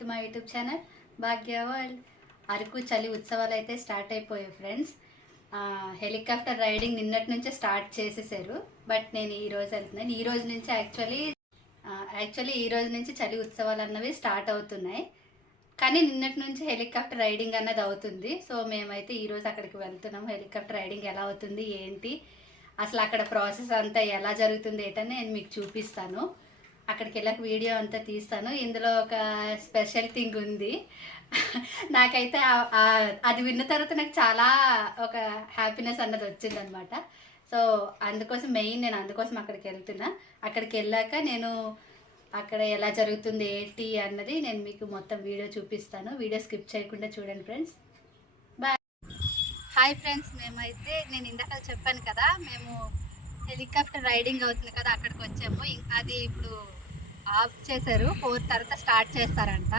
To my YouTube channel. Bhagya world Araku చలి ఉత్సవాలు అయితే స్టార్ట్ అయిపోయాయి ఫ్రెండ్స్. హెలికాప్టర్ రైడింగ్ నిన్నటి నుంచే స్టార్ట్ చేసేసారు. బట్ నేను ఈ రోజు వెళ్తున్నాను. ఈ రోజు నుంచి యాక్చువల్లీ యాక్చువల్లీ ఈ రోజు నుంచి చలి ఉత్సవాలు అన్నవి స్టార్ట్ అవుతున్నాయి. కానీ నిన్నటి నుంచి హెలికాప్టర్ రైడింగ్ అన్నది అవుతుంది. సో మేమైతే ఈరోజు అక్కడికి వెళ్తున్నాము. హెలికాప్టర్ రైడింగ్ ఎలా అవుతుంది ఏంటి అసలు అక్కడ ప్రాసెస్ అంతా ఎలా జరుగుతుంది ఏంటని నేను మీకు చూపిస్తాను. అక్కడికి వెళ్ళాక వీడియో అంతా తీస్తాను. ఇందులో ఒక స్పెషల్ థింగ్ ఉంది. నాకైతే అది విన్న తర్వాత నాకు చాలా ఒక హ్యాపీనెస్ అన్నది వచ్చిందనమాట సో అందుకోసం మెయిన్ నేను అందుకోసం అక్కడికి వెళ్తున్నా. అక్కడికి వెళ్ళాక నేను అక్కడ ఎలా జరుగుతుంది ఏంటి అన్నది నేను మీకు మొత్తం వీడియో చూపిస్తాను. వీడియో స్కిప్ చేయకుండా చూడండి ఫ్రెండ్స్. బాయ్ హాయ్ ఫ్రెండ్స్ మేమైతే నేను ఇందాక చెప్పాను కదా మేము హెలికాప్టర్ రైడింగ్ అవుతుంది కదా అక్కడికి వచ్చాము. అది ఇప్పుడు ఆఫ్ చేశారు. ఫోర్ తర్వాత స్టార్ట్ చేస్తారంట.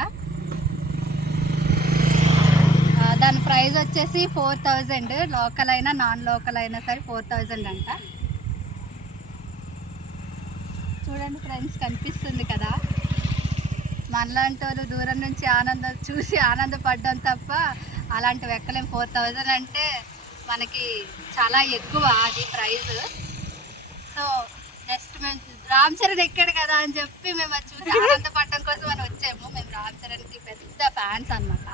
దాని ప్రైస్ వచ్చేసి ఫోర్ థౌజండ్. లోకల్ అయినా నాన్ లోకల్ అయినా సరే ఫోర్ థౌజండ్ అంట. చూడండి ఫ్రెండ్స్ కనిపిస్తుంది కదా? మనలాంటి వాళ్ళు దూరం నుంచి ఆనందం చూసి ఆనందపడ్డం తప్ప అలాంటివి ఎక్కలేం ఫోర్ థౌజండ్ అంటే మనకి చాలా ఎక్కువ అది ప్రైస్. సో జస్ట్ మేము రామ్ చరణ్ ఎక్కాడు కదా అని చెప్పి మేము అది చూసి ఆనందపడటం కోసం అని వచ్చాము. మేము రామ్ చరణ్కి పెద్ద ఫ్యాన్స్ అన్నమాట.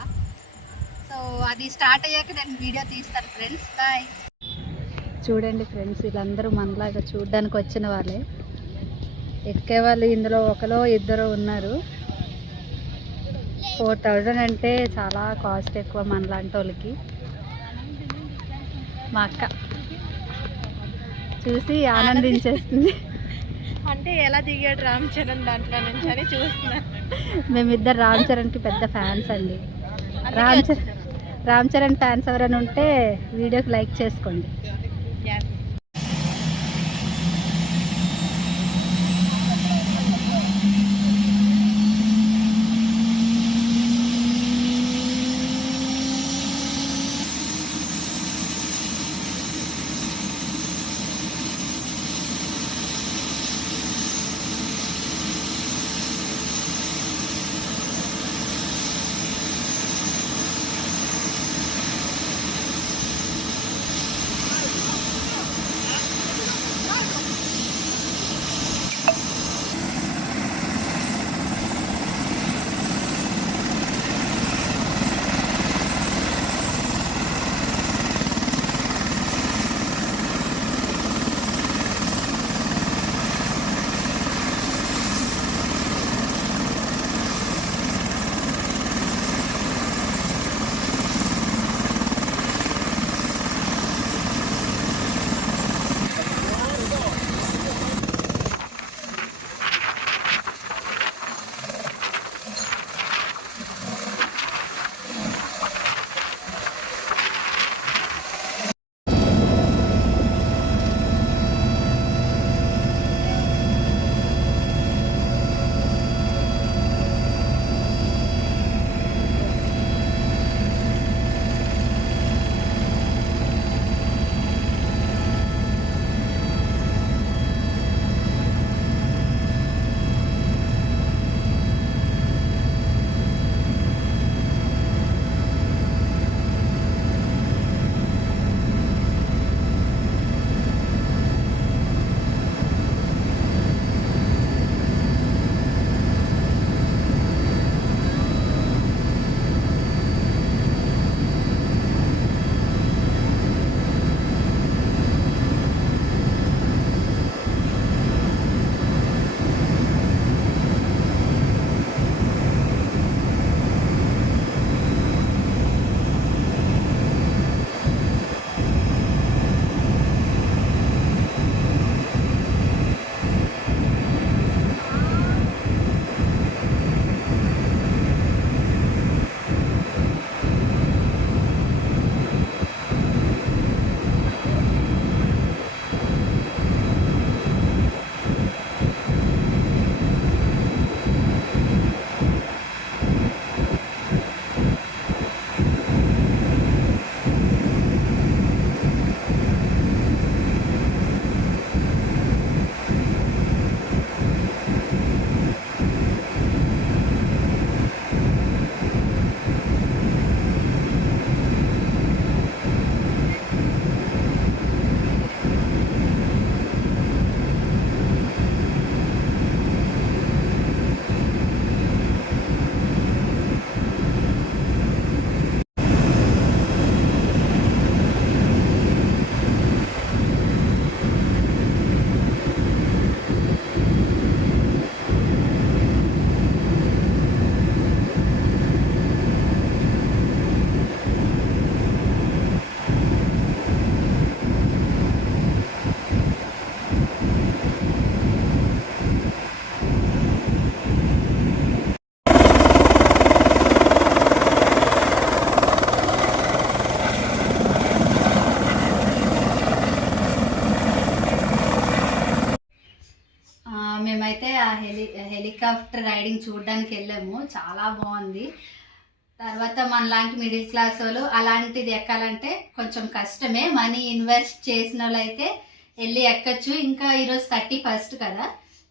సో అది స్టార్ట్ అయ్యాక నేను వీడియో తీస్తాను ఫ్రెండ్స్ బాయ్ చూడండి ఫ్రెండ్స్ వీళ్ళందరూ మనలాగా చూడడానికి వచ్చిన వాళ్ళే. ఎక్కే వాళ్ళు ఇందులో ఒకలో ఇద్దరు ఉన్నారు. ఫోర్ థౌజండ్ అంటే చాలా కాస్ట్ ఎక్కువ మనలాంటి వాళ్ళకి. మా అక్క. చూసి ఆనందించేస్తుంది. అంటే ఎలా దిగాడు రామ్ చరణ్ దాంట్లో నుంచి అని చూస్తున్నా. మేమిద్దరు రామ్ చరణ్కి పెద్ద ఫ్యాన్స్ అండి. రామ్ చరణ్ రామ్ చరణ్ ఫ్యాన్స్ ఎవరైనా ఉంటే వీడియోకి లైక్ చేసుకోండి. హెలి హెలికాప్టర్ రైడింగ్ చూడడానికి వెళ్ళాము. చాలా బాగుంది. తర్వాత మనలాంటి మిడిల్ క్లాస్ వాళ్ళు అలాంటిది ఎక్కాలంటే కొంచెం కష్టమే. మనీ ఇన్వెస్ట్ చేసిన వాళ్ళు అయితే వెళ్ళి ఎక్కచ్చు. ఇంకా ఈరోజు థర్టీ ఫస్ట్ కదా.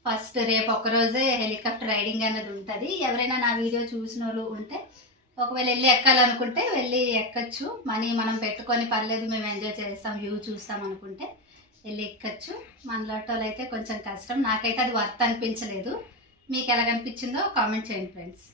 ఫస్ట్ రేపు ఒక రోజే హెలికాప్టర్ రైడింగ్ అనేది ఉంటుంది. ఎవరైనా నా వీడియో చూసిన వాళ్ళు ఉంటే ఒకవేళ వెళ్ళి ఎక్కాలనుకుంటే వెళ్ళి ఎక్కచ్చు. మనీ మనం పెట్టుకొని పర్లేదు మేము ఎంజాయ్ చేస్తాం వ్యూ చూస్తాం అనుకుంటే. వెళ్ళి ఎక్కచ్చు మనలాంటి వాళ్ళు అయితే కొంచెం కష్టం. నాకైతే అది వర్త్ అనిపించలేదు. మీకు ఎలాగనిపించిందో కామెంట్ చేయండి ఫ్రెండ్స్.